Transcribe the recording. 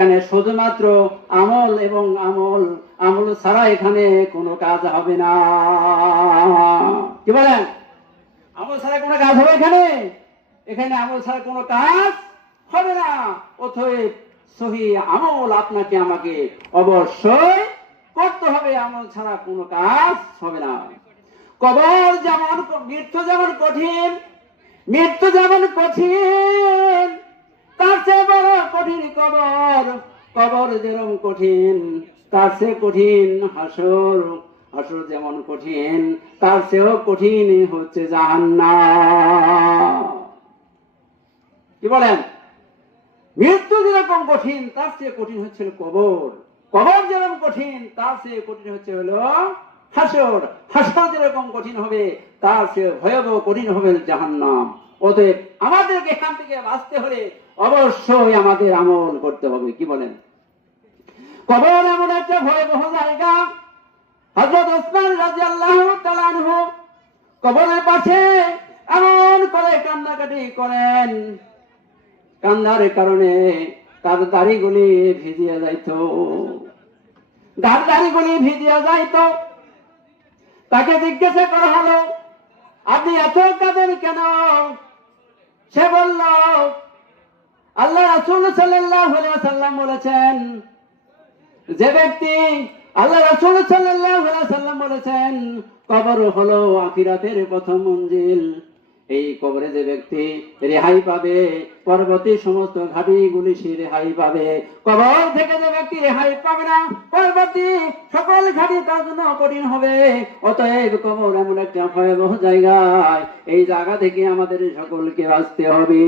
এখানে শুধুমাত্র আমল এবং আমল, আমল ছাড়া এখানে কোনো কাজ হবে না। কি বলেন? আমল ছাড়া কোনো কাজ হবে এখানে? এখানে আমল ছাড়া কোনো কাজ হবে না। অতএব সহি আমল আপনাকে আমাকে অবশ্যই করতে হবে, আমল ছাড়া কোনো কাজ হবে না। কবর যেমন, মৃত্যু যেমন কঠিন, মৃত্যু যেমন কঠিন, তার চেয়ে বড় কঠিন কবর। কবর যেরকম কঠিন, তার চেয়ে কঠিন হাসর। হাসর যেমন কঠিন, তার চেয়েও কঠিন হচ্ছে জাহান্নাম। কি বলেন? মৃত্যু যেরকম কঠিন, তার চেয়ে কঠিন হচ্ছে কবর। কবর যেরকম কঠিন, তার চেয়ে কঠিন হচ্ছে হলো হাসর। হাসর যেরকম কঠিন হবে, তার চেয়ে ভয়াবহ কঠিন হবে জাহান্নাম। অতএব আমাদেরকে এখান থেকে বাঁচতে হলে অবশ্যই আমাদের আমল করতে হবে। কি বলেন? কবর এমন একটা ভয়াবহ জায়গা। হযরত ওসমান রাদিয়াল্লাহু তাআলা আনহু কবরের পাশে এমন করে কান্নাকাটি করেন, কান্নার কারণে তার দাড়িগুলি ভিজিয়া যাইত, তার দাড়িগুলি ভিজিয়া যাইত। তাকে জিজ্ঞাসা করা হলো, আপনি এত কাঁদেন কেন? সে বলল, আল্লাহ রাসূল সাল্লাল্লাহু আলাইহি ওয়াসাল্লাম বলেছেন, যে ব্যক্তি, আল্লাহ রাসূল সাল্লাল্লাহু আলাইহি ওয়াসাল্লাম বলেছেন, কবর হলো আখিরাতের প্রথম মঞ্জিল। এই কবরে যে ব্যক্তি রেহাই পাবে, পরবর্তী সমস্ত ঘাটিগুলি সে রেহাই পাবে। কবর থেকে যে ব্যক্তি রেহাই পাবে না, পরবর্তী সকল ঘাটি তার জন্য কঠিন হবে। অতএব কবর এমন একটা ভয়াবহ জায়গায়, এই জায়গা থেকে আমাদের সকলকে বাঁচতে হবে।